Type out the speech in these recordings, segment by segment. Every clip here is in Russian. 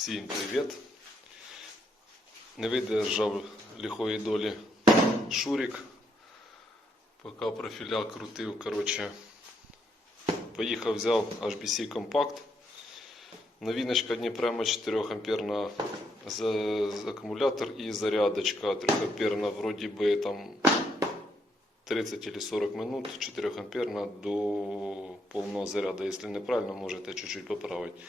Всім привіт. Не видержав лихої долі Шурик. Поки профіля крутив, коротше. Поїхав, взяв HBC Compact. Новиночка Дніпрема 4 амперна акумулятор і зарядочка 3 амперна, вроді би там 30 или 40 минут, 4 амперна до повного заряду. Якщо неправильно, можете чуть-чуть поправити.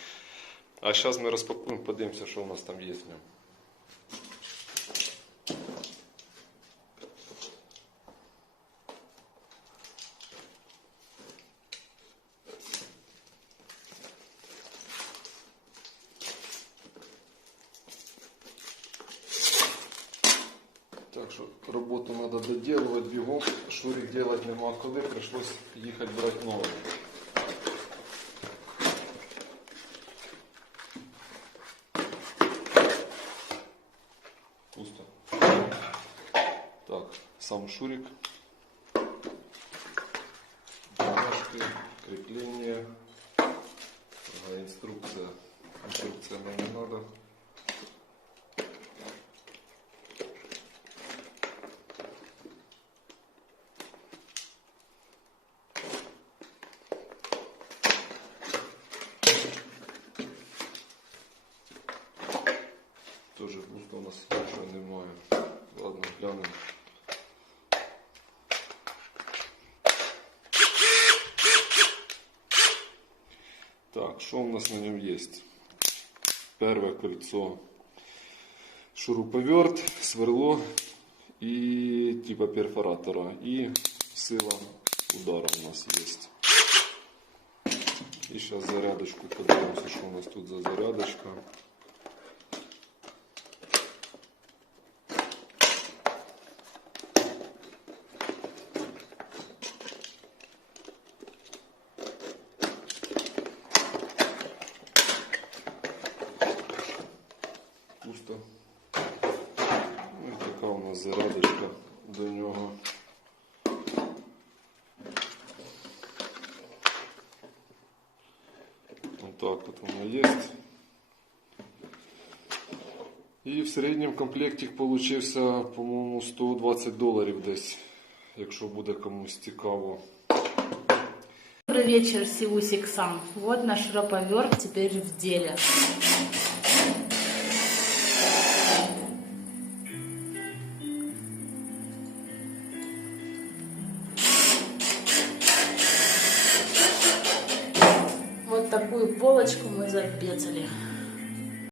А зараз ми розпакуємо, подивимося, що у нас там є в ньому. Так що роботу треба доделывать бігом. Шурик делать нема коли, прийшлось їхати брати новий. Сам Шурик. Бумажки, крепление. Инструкция. Инструкция нам не надо. Так, що у нас на ньому є? Перше кольцо. Шуруповерт, сверло і типа перфоратора. І сила удара у нас є. І зараз зарядочку подивимося, що у нас тут за зарядочка. пусто. Ну і така у нас зарядочка до нього. Отак от воно є. І в середньому комплектик получився, по-моєму, 120 доларів десь, якщо буде комусь цікаво. Добрый вечер, Сиусик сам. Вот наш шуруповерт теперь в деле. Полочку мы запецали.